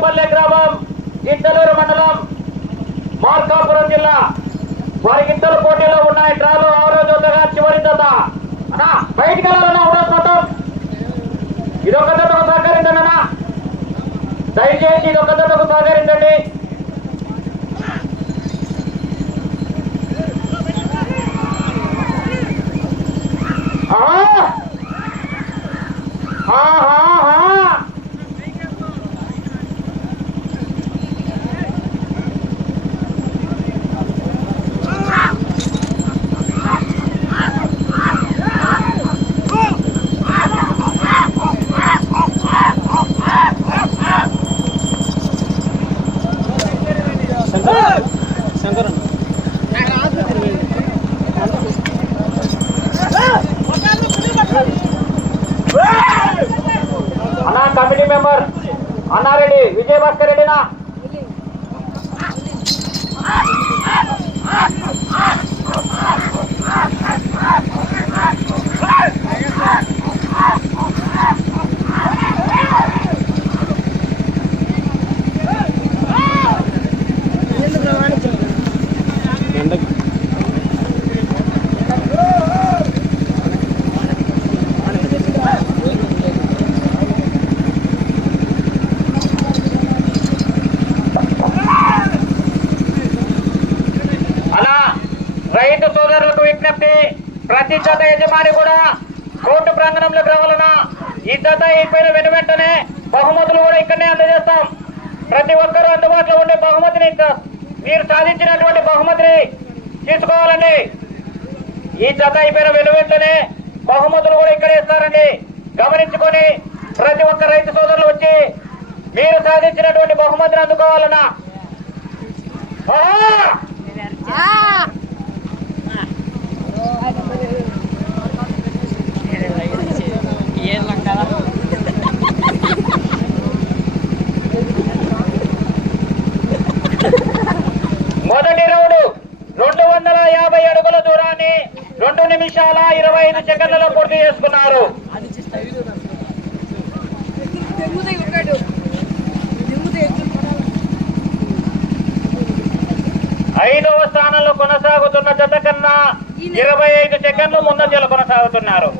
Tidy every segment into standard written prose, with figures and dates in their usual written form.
కుర్చుపల్లె గ్రామం, గిద్దలూరు మండలం, మార్కాపురం జిల్లా వారికి ఇద్దరు పోటీలో ఉన్నాయి. డ్రాలో 6వ జతగా చివరి జత. అన్నా బయటికి వెళ్ళాలన్నా ఉండదు మొత్తం. ఇదొక జతకు సహకరించండి అన్నా, దయచేసి ఇదొక జతకు సహకరించండి. అన్నా కమిటీ మెంబర్ అన్నారెడ్డి విజయభాస్కర్ రెడ్డినా రైతు సోదరులకు విజ్ఞప్తి, ప్రతి జత యజమాని కూడా కోర్టు ప్రాంగణంలోకి రావాలన్నా. ఈ జత అయిపోయిన వెంటనే బహుమతులు కూడా ఇక్కడనే అందజేస్తాం. ప్రతి ఒక్కరూ అందుబాటులో ఉండే బహుమతిని, మీరు సాధించినటువంటి బహుమతిని తీసుకోవాలండి. ఈ జత అయిపోయిన వెంటనే బహుమతులు కూడా ఇక్కడే ఇస్తారండి. గమనించుకొని ప్రతి ఒక్క రైతు సోదరులు వచ్చి మీరు సాధించినటువంటి బహుమతిని అందుకోవాలన్నా. మొదటి రౌండ్ 250 అడుగుల దూరాన్ని 2 నిమిషాల 25 సెకండ్లలో పూర్తి చేసుకున్నారు. 5వ స్థానంలో కొనసాగుతున్న జత కన్నా 25 సెకండ్లు ముందంజలో కొనసాగుతున్నారు.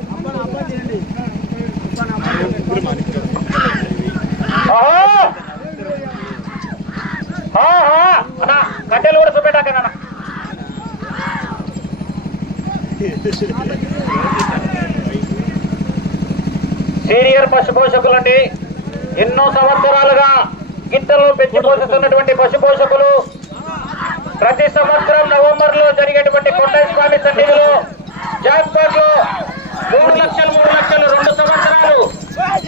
కట్టెలు కూడా చూపెట్టాకన్నా. సీనియర్ పశు పోషకులండి, ఎన్నో సంవత్సరాలుగా గిత్తలు పెంచి పోషిస్తున్నటువంటి పశు పోషకులు. ప్రతి సంవత్సరం నవంబర్ లో జరిగేటువంటి కొండస్వామి సన్నిధిలో జాక్పాట్ లో 3 లక్షలు 2 సంవత్సరాలు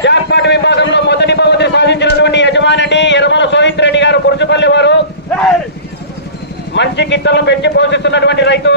జాక్పాట్ విభాగంలో మొదటి బహుమతి సాధించినటువంటి యజమాని ఎర్రమల సోహిత్ రెడ్డి గారు కుర్చుపల్లి వారు. మంచి గిత్తలను పెంచి పోషిస్తున్నటువంటి రైతు.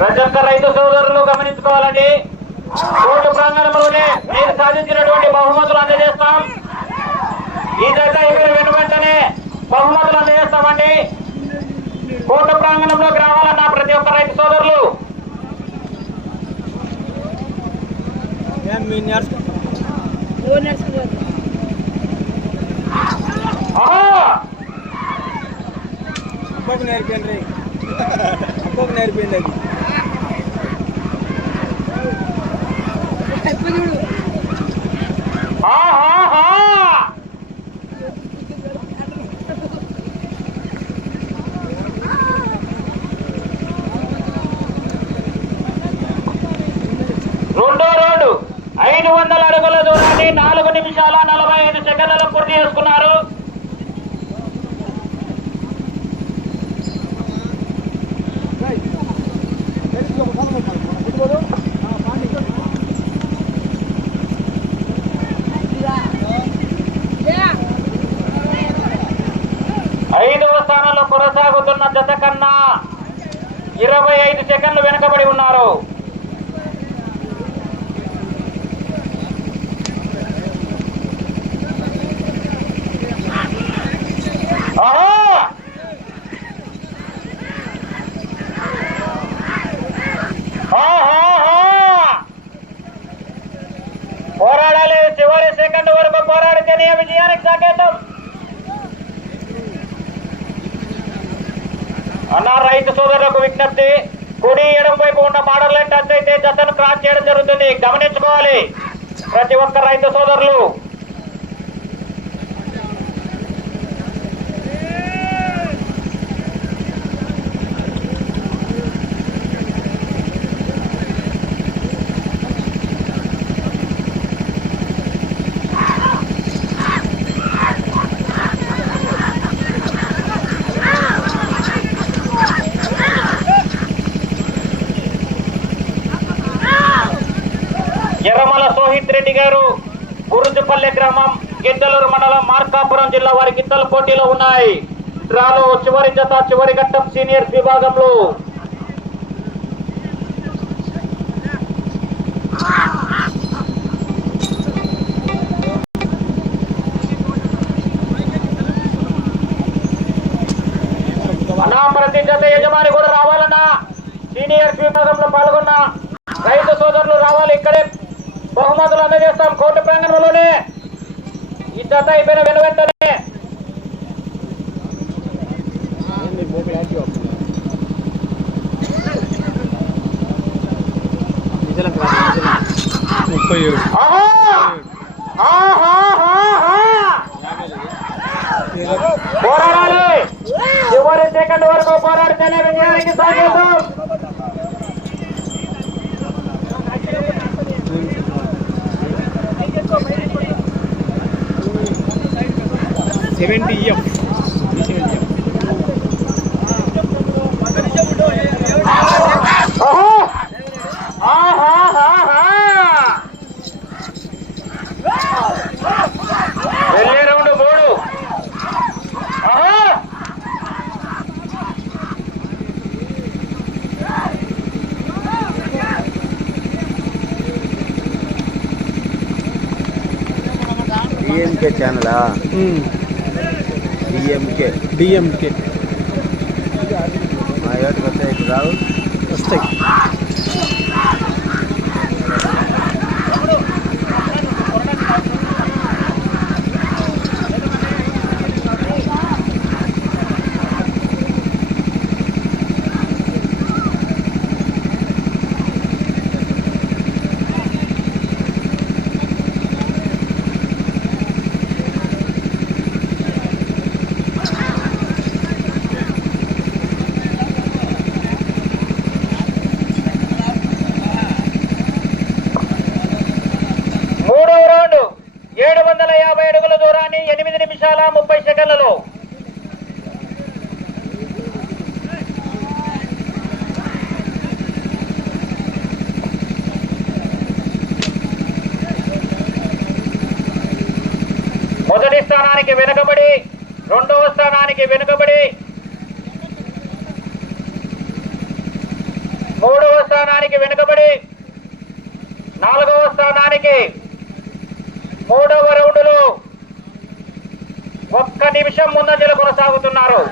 ప్రతి ఒక్క రైతు సోదరులు గమనించుకోవాలండి. కోర్టు ప్రాంగణంలోనే మీరు సాధించినటువంటి బహుమతులు అందజేస్తాం. ఈ జత అయిపోయిన వెంటనే బహుమతులు అందజేస్తామండి. కోర్టు ప్రాంగణంలోకి రావాలన్నా ప్రతి ఒక్క రైతు సోదరులు. నేర్పండి నేర్పింది రెండో రౌండ్ 500 అడుగుల దూరాన్ని 4 నిమిషాల 45 సెకండ్లలో పూర్తి చేసుకున్నారు. కొనసాగుతున్న జత కన్నా 25 సెకండ్లు వెనుకబడి ఉన్నారు. పోరాడాలి, చివరి సెకండ్ వరకు పోరాడితేనే విజయానికి సంకేతం. అన్న రైతు సోదరులకు విజ్ఞప్తి, కుడి ఎడం వైపు ఉన్న బార్డర్ లైన్ టచ్ అయితే జతను క్రాస్ చేయడం జరుగుతుంది, గమనించుకోవాలి ప్రతి ఒక్క రైతు సోదరులు. ఎర్రమల సోహిత్ రెడ్డి గారు, గురుజుపల్లె గ్రామం, గిద్దలూరు మండలం, మార్కాపురం జిల్లా వారి గిత్తల పోటీలో ఉన్నాయి. డ్రాలో చివరి జత, చివరి ఘట్టం సీనియర్స్ విభాగంలో. అన్నా ప్రతి జత యజమాని కూడా రావాలన్నా, సీనియర్స్ విభాగంలో పాల్గొన్న రైతు సోదరులు రావాలి. ఇక్కడే బహుమతులు అందజేస్తాం కోర్టు ప్రాంగణంలోనే. ఈ జత అయిపోయిన వెంటనే పోరాడాలి, చివరి సెకండ్ వరకు పోరాడితేనే విజయానికి సాగేద్దాం. 70 EF. వెళ్ళే రౌండ్ 3. డిఎంకే ఛానలా? డిఎంకే మా ఏటికి వస్తాయి, ఇప్పుడు రావు. వస్తాయి. మూడవ రౌండ్ 750 అడుగుల దూరాన్ని 8 నిమిషాల 30 సెకండ్లలో. మొదటి స్థానానికి వెనుకబడి, రెండవ స్థానానికి వెనుకబడి, మూడవ స్థానానికి వెనుకబడి, నాలుగవ స్థానానికి మూడవ రౌండ్లో 1 నిమిషం ముందంజలు కొనసాగుతున్నారు.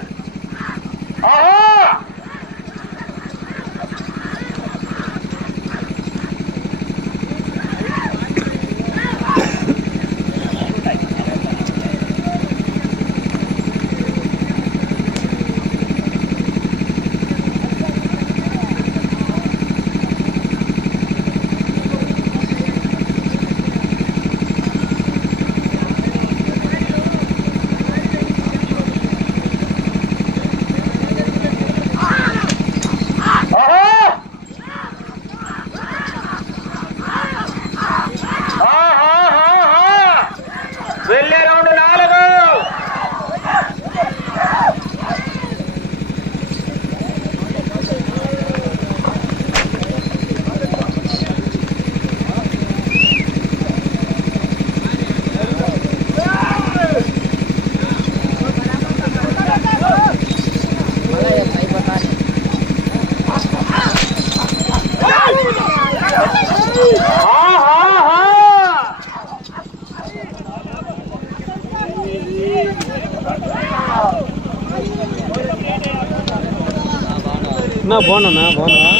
నా బాగున్నా బాగున్నా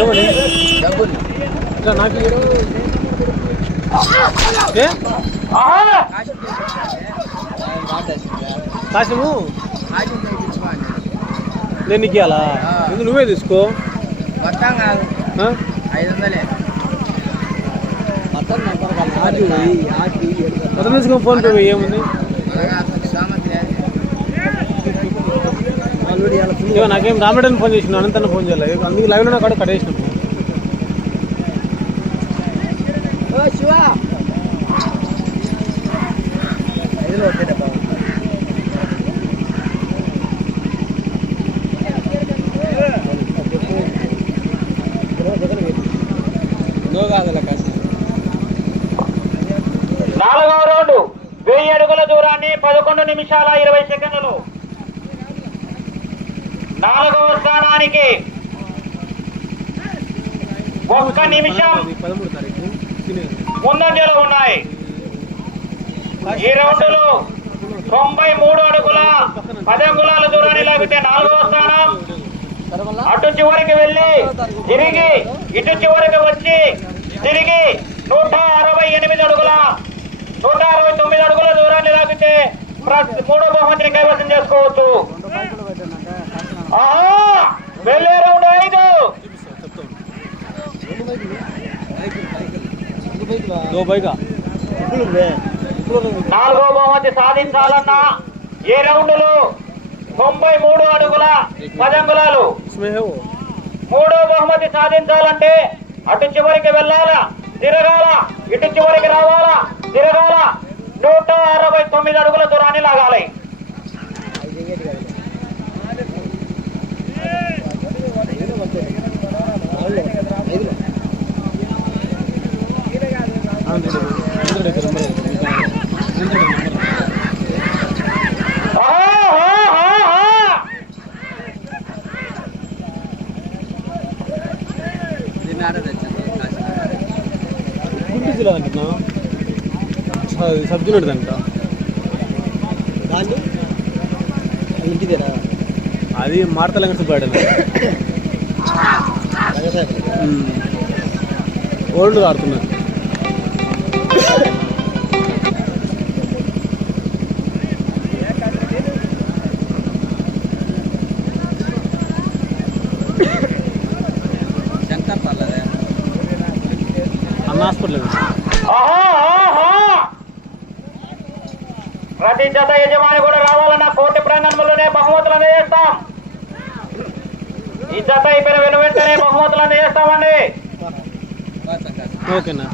ఏమని ఇట్లా నాకు కాశము నేను నీకు ఇవ్వాలా ఎందుకు నువ్వే తీసుకో మొత్తం తీసుకొని ఫోన్ పే ఏముంది నాకేం రామడని ఫోన్ చేసిన అనంతన్న ఫోన్ చేయాలి అందుకు లైవ్లో నా కాడ కట్టేసినాము నాలుగవ రౌండ్ 1000 అడుగుల దూరాన్ని 11 నిమిషాల 20 సెకండ్లు. నాలుగవ స్థానానికి 1 నిమిషం 13 తారీఖు ముందంజలో ఉన్నాయి. ఈ రౌండ్ లో 93 అడుగుల 10 అంగుళాల దూరాన్ని లాగితే 4వ స్థానం. అటు చివరికి వెళ్ళి తిరిగి ఇటు చివరికి వచ్చి తిరిగి 168 అడుగుల 169 అడుగుల దూరాన్ని లాగితే 3వ బహుమతిని కైవసం చేసుకోవచ్చు. వెళ్ళే రౌండ్ 5. నాలుగో బహుమతి సాధించాలన్నా ఏ రౌండ్ లో 93 అడుగుల 10 అంగుళాలు. మూడో బహుమతి సాధించాలంటే అటు చివరికి వెళ్ళాలా, తిరగాల, ఇటు చివరికి రావాలా, తిరగాల, 169 అడుగుల దూరాన్ని లాగాలి. సబ్జెక్ట్ అంట ఇంటిదేనా అది మార్తలంగా సుబ్బాడు ఓల్డ్ ఆడుతున్నారు. అన్న హాస్పిటల్ ప్రతి జత యజమాని కూడా రావాలన్న కోటి ప్రాంగణంలోనే బహుమతులు అందజేస్తాం. ఈ జత అయిపోయిన వెంటనే బహుమతులు అందజేస్తామండి. ఓకేనా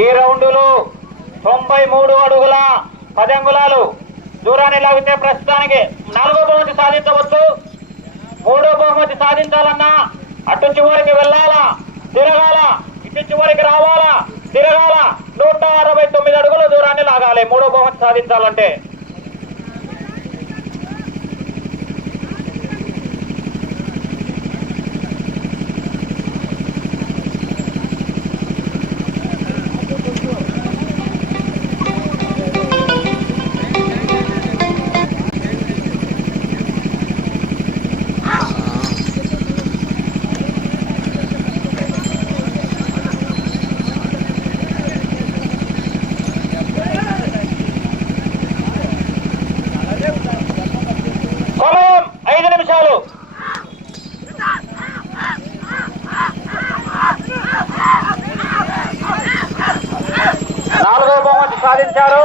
ఈ రౌండ్లో 93 అడుగుల 10 అంగుళాలు దూరాన్ని లాగితే ప్రస్తుతానికి 4వ బహుమతి సాధించవచ్చు. 3వ బహుమతి సాధించాలన్నా అటు చివరికి వెళ్ళాలా, తిరగాల, ఇటు చివరికి రావాలా, తిరగాల, 169 అడుగుల దూరాన్ని లాగాలి 3వ బహుమతి సాధించాలంటే. సమయం 5 నిమిషాలు. నాలుగో బహుమతి సాధించారు.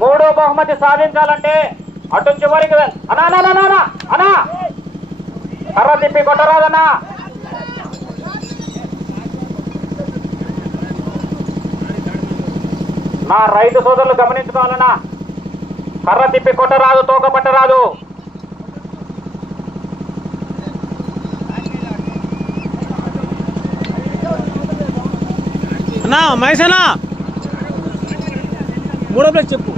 3వ బహుమతి సాధించాలంటే అటు చివరికి అనా కర్ర తిప్పి కొట్టరాదన్నా. నా రైతు సోదరులు గమనించుకోవాలన్నా కర్ర తిప్పి కొట్టరాదు, తోక పట్టరాదు. అన్నా మహేష్ అన్నా మూడో ప్లేస్ చెప్పు.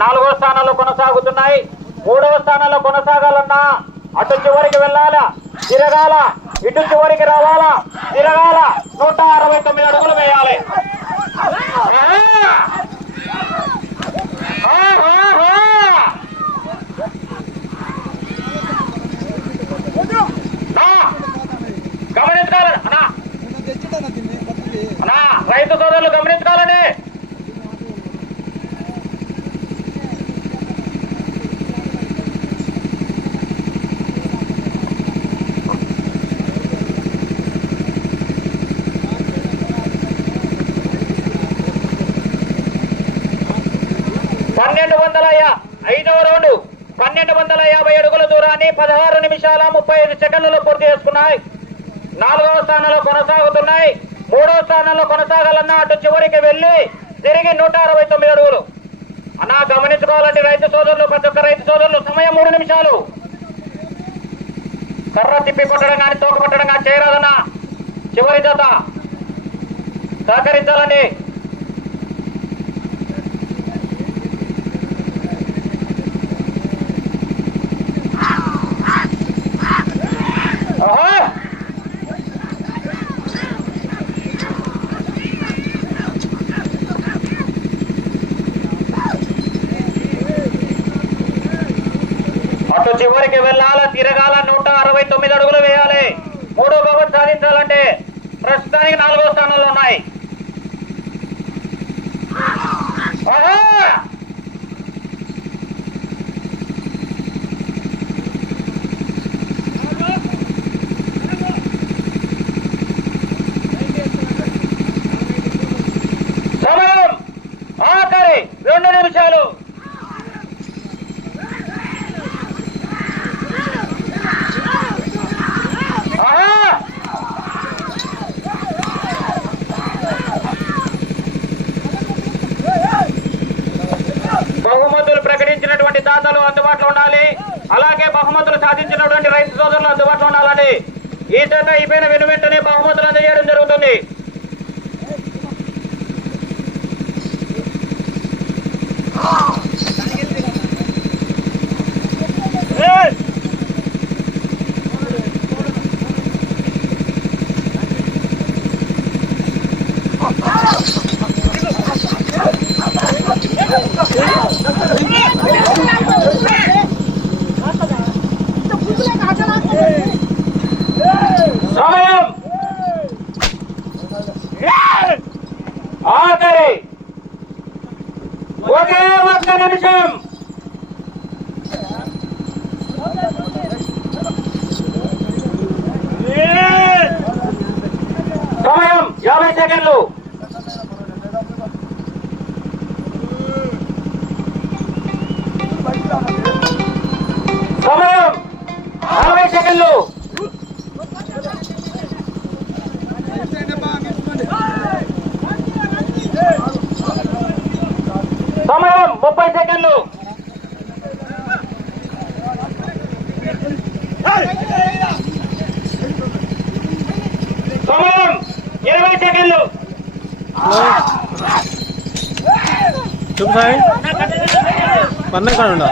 నాలుగో స్థానంలో కొనసాగుతున్నాయి. మూడవ స్థానంలో కొనసాగాలన్నా అటు చివరికి వెళ్ళాలా, తిరగాల, ఇటు చివరికి రావాలా, తిరగాల. 169 అడుగులు వేయాలి. గమనించుకోవాలి అన్నా, రైతు సోదరులు గమనించుకోవాలండి. ఐదవ రౌండ్ 1250 అడుగుల దూరాన్ని 16 నిమిషాల 35 సెకండ్లలో పూర్తి చేసుకున్నాయి. 4వ స్థానంలో కొనసాగుతున్నాయి. 3వ స్థానంలో కొనసాగాలన్నా అటు చివరికి వెళ్లి తిరిగి 169 అడుగులు. అన్నా గమనించుకోవాలండి రైతు సోదరులు, ప్రతి ఒక్క రైతు సోదరులు. సమయం 3 నిమిషాలు. కర్ర తిప్పి కొట్టడం కానీ తోక పట్టడం కానీ చేయరాదన్నా. చివరి జత సహకరించాలండి. అటు చివరికి వెళ్ళాలా, తిరగాల. 169 అడుగులు వేయాలి. 3వ బహుమతి సాధించాలంటే ప్రస్తుతానికి 4వ స్థానంలో ఉన్నాయి. సమయం ఆఖరి 2 నిమిషాలు. బహుమతులు ప్రకటించినటువంటి దాతలు అందుబాటులో ఉండాలి. అలాగే బహుమతులు సాధించినటువంటి రైతు సోదరులు అందుబాటులో ఉండాలండి. ఈ జత అయిపోయిన వెంటనే బహుమతులు అందజేయడం జరుగుతుంది. సమయం ఆఖరి 1 నిమిషం. సమయం 50 సెకండ్లు. సమయం 40 సెకండ్లు. సమయం 30 సెకండ్లు. సమయం 20 సెకండ్లు. చెప్పు సాయి పన్నం కాడ ఉండా.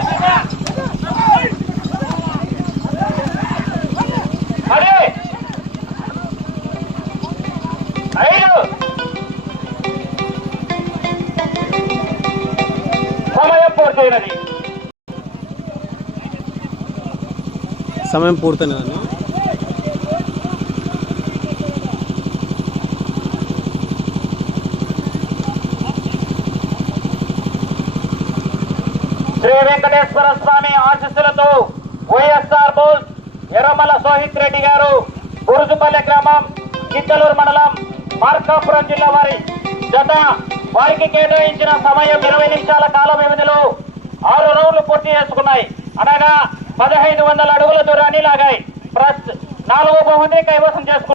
అదే 5. సమయం పూర్తయినది. సమయం పూర్తయినదని శ్రీ వెంకటేశ్వర స్వామి ఆశీస్సులతో వైఎస్ఆర్ బోస్ ఎర్రమల సోహిత్ రెడ్డి గారు, గురుజుపల్లె గ్రామం, కిచ్చలూరు మండలం, మార్కాపురం జిల్లా వారి జత వారికి కేటాయించిన సమయం 20 నిమిషాల కాల వ్యవధిలో 6 రౌండ్లు పూర్తి చేసుకున్నాయి. అనగా 1500 అడుగుల దూరాన్ని లాగాయి. 4వ బహుమతి కైవసం చేసుకున్నాయి.